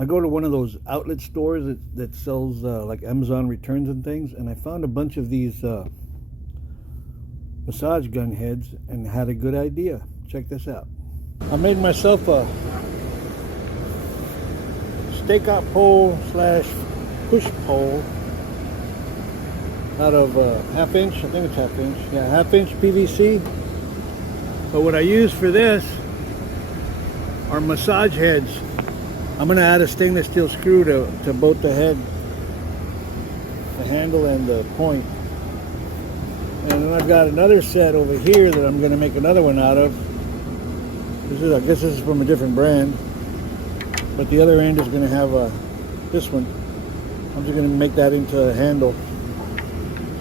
I go to one of those outlet stores that sells like Amazon returns and things, and I found a bunch of these massage gun heads and had a good idea. Check this out. I made myself a stakeout pole slash push pole out of half inch, I think it's half inch, yeah, half inch PVC. But what I use for this are massage heads. I'm going to add a stainless steel screw to both the head, the handle and the point. And then I've got another set over here that I'm going to make another one out of. I guess this is from a different brand, but the other end is going to have this one. I'm just going to make that into a handle.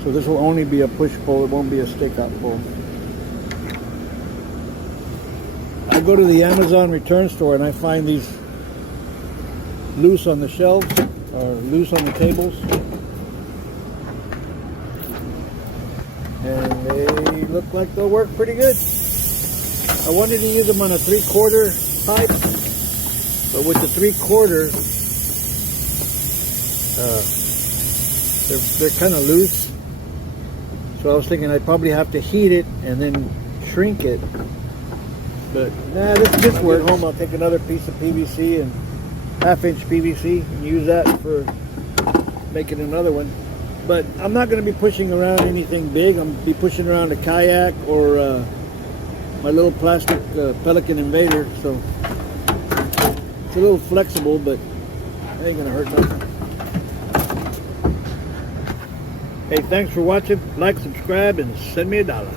So this will only be a push pole, it won't be a stakeout pole. I go to the Amazon return store and I find these loose on the shelves or loose on the tables, and they look like they'll work pretty good. I wanted to use them on a 3/4 pipe, but with the 3/4 they're kind of loose, so I was thinking I'd probably have to heat it and then shrink it, but nah, this works. Home, I'll take another piece of PVC and half-inch PVC and use that for making another one. But I'm not going to be pushing around anything big. I'm going to be pushing around a kayak or my little plastic Pelican Invader. So it's a little flexible, but it ain't going to hurt nothing. Hey, thanks for watching. Like, subscribe, and send me $1.